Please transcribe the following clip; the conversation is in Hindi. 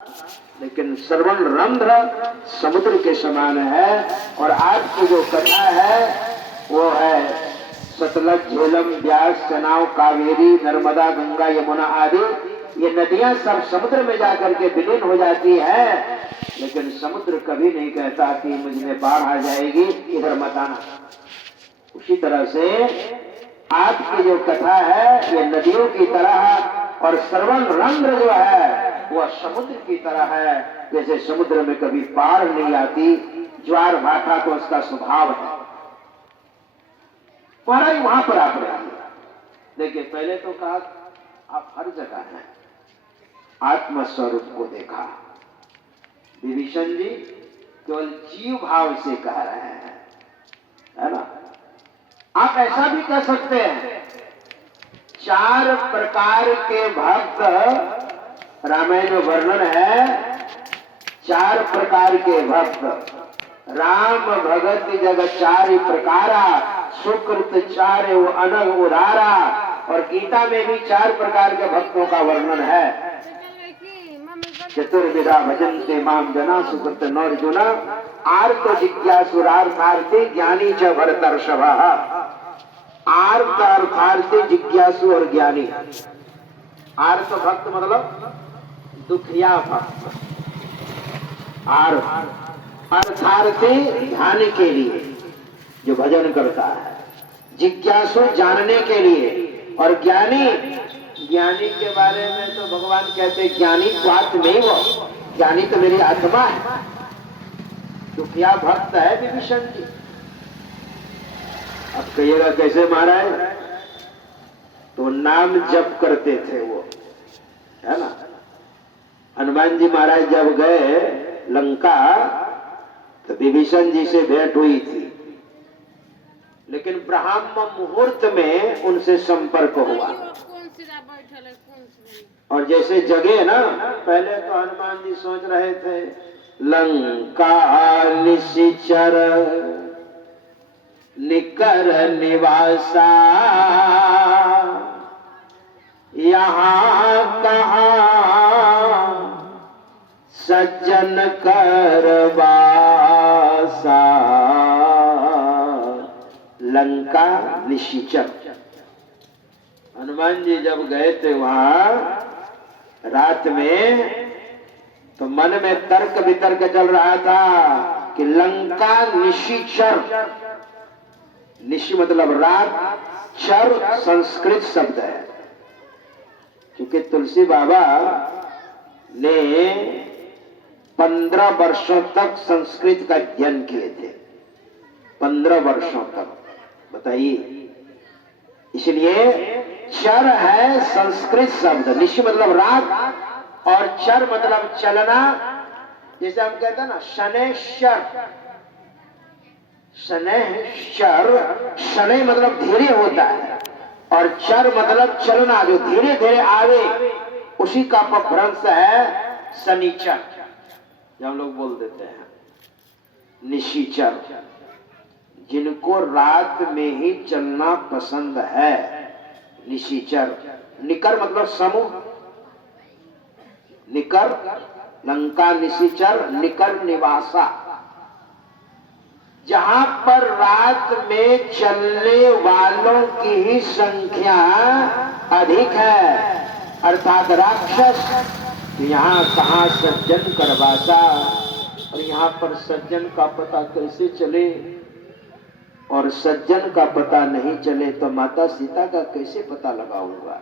लेकिन श्रवण रंध्र समुद्र के समान है। और आज की जो कथा है वो है सतलज, झेलम, ब्यास, चनाव, कावेरी, नर्मदा, गंगा, यमुना आदि ये नदियां सब समुद्र में जाकर के विलीन हो जाती है, लेकिन समुद्र कभी नहीं कहता कि मुझ में बाढ़ आ जाएगी, इधर मत आना। उसी तरह से आपकी जो कथा है ये नदियों की तरह और श्रवण रंध्र जो है वह समुद्र की तरह है। जैसे समुद्र में कभी बाढ़ नहीं आती, ज्वार भाटा तो उसका स्वभाव है। महाराज वहां पर आप रहिए। देखिए, पहले तो कहा आप हर जगह हैं, आत्मस्वरूप को देखा। विभीषण जी केवल जीव भाव से कह रहे हैं, है ना। आप ऐसा भी कह सकते हैं, 4 प्रकार के भक्त रामायण में वर्णन है। 4 प्रकार के भक्त राम भगत जग 4 प्रकारा, सुकृत 4 अनग उदारा। और गीता में भी 4 प्रकार के भक्तों का वर्णन है। चतुर्विधा भजन्ते माम जना, सुकृत नौर्जुना, आर्त जिज्ञासुरार्थार्थी, ज्ञानी च भरतर्षभा। आर्त अर्थार्थी, जिज्ञासु और ज्ञानी। आर्त भक्त मतलब दुखिया भक्त, अर्थार्थी ध्यान के लिए जो भजन करता है, जिज्ञासु जानने के लिए, और ज्ञानी, ज्ञानी के बारे में तो भगवान कहते ज्ञानी स्वात्मेव, ज्ञानी तो मेरी आत्मा है। दुखिया भक्त है विभीषण जी। अब कहिएगा कैसे महाराज? तो नाम जप करते थे वो, है ना। हनुमान जी महाराज जब गए लंका तो विभीषण जी से भेंट हुई थी, लेकिन ब्राह्म मुहूर्त में उनसे संपर्क हुआ। और जैसे जगे ना, पहले तो हनुमान जी सोच रहे थे लंका निशिचर निकर निवासा, यहाँ कहाँ सज्जन करवासा। लंका निशिचर। हनुमान जी जब गए थे वहां रात में, तो मन में तर्क वितर्क चल रहा था कि लंका निशिचर, निशि मतलब रात, चर संस्कृत शब्द है। क्योंकि तुलसी बाबा ने 15 वर्षों तक संस्कृत का अध्ययन किए थे, 15 वर्षों तक। बताइए, इसलिए चर है संस्कृत शब्द। निशि मतलब रात और चर मतलब चलना। जैसे हम कहते हैं ना शनैश्चर, शनैश्चर, शनै मतलब धीरे होता है, और चर मतलब चलना, जो धीरे धीरे आवे, उसी का अपभ्रंश है शनिचर, जो हम लोग बोल देते हैं निशिचर। जिनको रात में ही चलना पसंद है, निशिचर। निकर मतलब समूह, निकर, लंका निशिचर, निकर निवासा। जहां पर रात में चलने वालों की ही संख्या अधिक है, अर्थात राक्षस, यहाँ कहाँ सज्जन करवासा। और यहाँ पर सज्जन का पता कैसे चले? और सज्जन का पता नहीं चले तो माता सीता का कैसे पता लगाऊंगा?